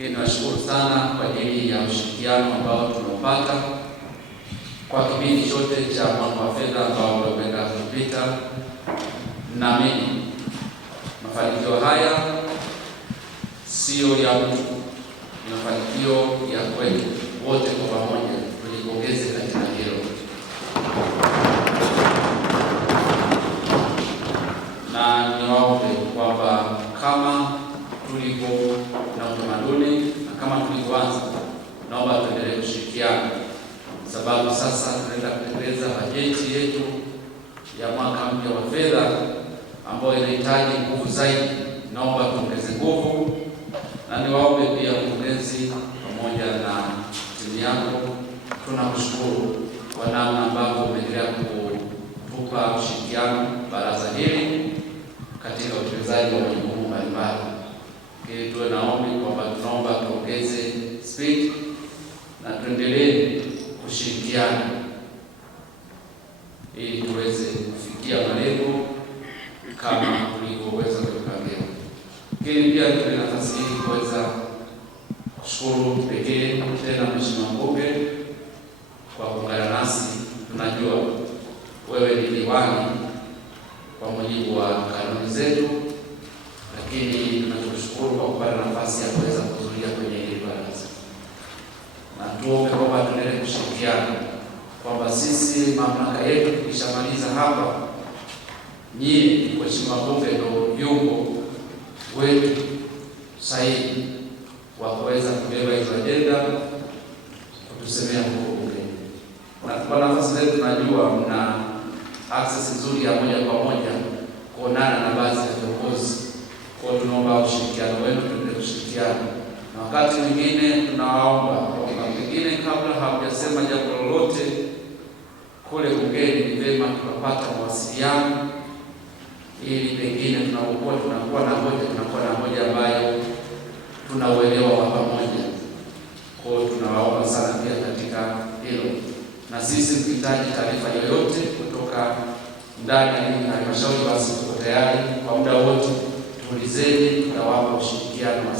Nashukuru sana kwa ajili ya ushirikiano ambao tumeupata kwa kipindi chote cha mwaka wa fedha ambao umekwenda kupita. Naamini mafanikio haya sio ya mtu, ni mafanikio ya kwetu wote kwa pamoja. Tujipongeze katika hilo, na niwaombe kwamba kama tulivyo na utamaduni na kama tulivyoanza, naomba tuendelee kushirikiana, sababu sasa tunaenda kutekeleza bajeti yetu ya mwaka mpya wa fedha ambayo inahitaji nguvu zaidi. Naomba tuongeze nguvu, na niwaombe pia mkurugenzi pamoja na timu yako, tunakushukuru kwa namna ambavyo umeendelea kutupa ushirikiano baraza hili katika utekelezaji wa majukumu mbalimbali. Ili tuwe naombi kwamba tunaomba tuongeze speed na tuendelee kushirikiana ili tuweze kufikia malengo kama tulivyoweza kupangia. Lakini pia tuna nafasi hii kuweza kushukuru pekee tena Mheshimiwa Mbunge kwa kuungana nasi. Tunajua wewe ni diwani kwa mujibu wa kanuni zetu, lakini tunashukuru kwa kupata nafasi ya kuweza kuhudhuria kwenye hili baraza, na tuombe kwamba tuendelee kushirikiana, kwamba sisi mamlaka yetu tukishamaliza hapa, nyie Mheshimiwa Mbunge ndio vyombo wetu sahihi wa kuweza kubeba hizo ajenda kutusemea huko bungeni. Na kwa nafasi zetu tunajua mna access nzuri ya moja kwa moja kuonana na baadhi ya viongozi. Kwa tunaomba ushirikiano wenu, tuendelee kushirikiana, na wakati mwingine tunawaomba kwamba pengine kabla hamjasema jambo lolote kule bungeni, ni vyema tukapata mawasiliano, ili pengine tunapokuwa tunakuwa na hoja ambayo tunauelewa kwa pamoja. Kwa hiyo tunawaomba sana pia katika hilo, na sisi tukihitaji taarifa yoyote kutoka ndani ya halmashauri, basi tuko tayari kwa muda wote. Tuulizeni, tutawapa ushirikiano wa 100%.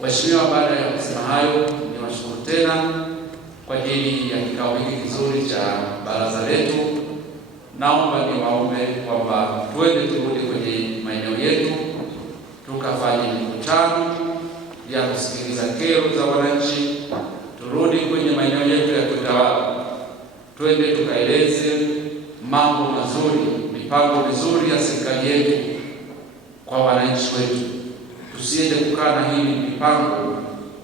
Waheshimiwa, baada ya kusema hayo, niwashukuru tena kwa ajili ya kikao hiki kizuri cha baraza letu. Naomba niwaombe kwamba turudi kwenye maeneo yetu, tukafanye mikutano ya kusikiliza kero za wananchi. Turudi kwenye maeneo yetu ya kutawala, twende tukaeleze mambo mazuri, mipango mizuri ya serikali yetu kwa wananchi wetu. Tusiende kukaa na hii mipango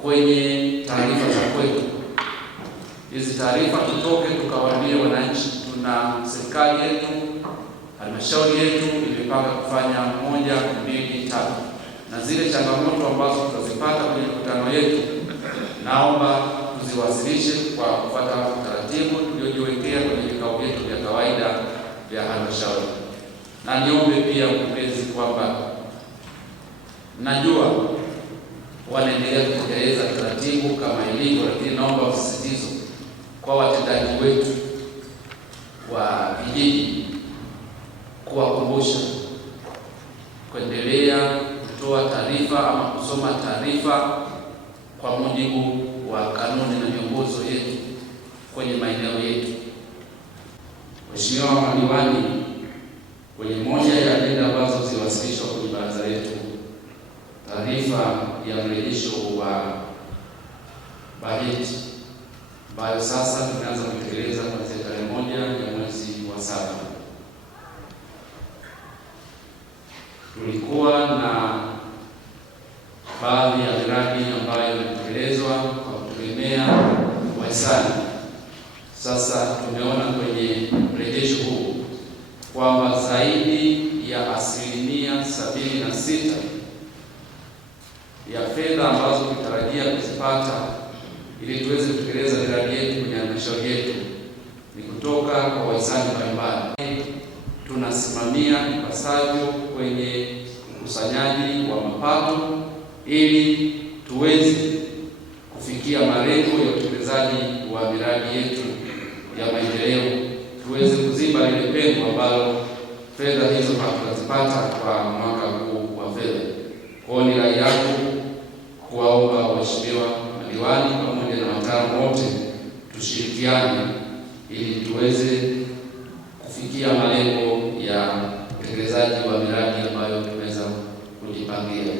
kwenye taarifa za kwetu. Hizi taarifa tutoke tukawaambie wananchi, tuna serikali yetu, halmashauri yetu imepanga kufanya 1, 2, 3, na zile changamoto ambazo tutazipata kwenye mikutano yetu, naomba tuziwasilishe kwa kufuata utaratibu tuliojiwekea kwenye vikao vyetu vya kawaida vya halmashauri. Na niombe pia mkurugenzi kwamba najua wanaendelea kutekeleza taratibu kama ilivyo, lakini naomba msisitizo kwa watendaji wetu wa vijiji kuwakumbusha kuendelea kutoa taarifa ama kusoma taarifa kwa mujibu wa kanuni na miongozo yetu kwenye maeneo yetu. Mheshimiwa madiwani, kwenye moja ya ajenda ambazo ziliwasilishwa kwenye baraza letu, taarifa ya mrejesho wa bajeti ambayo sasa tumeanza kutekeleza kuanzia tarehe 1 ya mwezi wa 7. Tulikuwa na baadhi ya miradi ambayo inatekelezwa kwa kutegemea wahisani. Sasa tumeona kwenye mrejesho huu kwamba zaidi ya 76% ya fedha ambazo tunatarajia kuzipata ili tuweze kutekeleza miradi yetu kwenye halmashauri yetu ni kutoka kwa wahisani mbalimbali. Tunasimamia ipasavyo kwenye ukusanyaji wa mapato ili tuweze kufikia malengo ya utekelezaji wa miradi yetu ya maendeleo, tuweze kuziba ile pengo ambalo fedha hizo hatutazipata kwa mwaka huu wa fedha. Kwa hiyo ni rai yangu madiwani pamoja na wataalamu wote tushirikiane ili tuweze kufikia malengo ya utekelezaji wa miradi ambayo tumeweza kujipangia.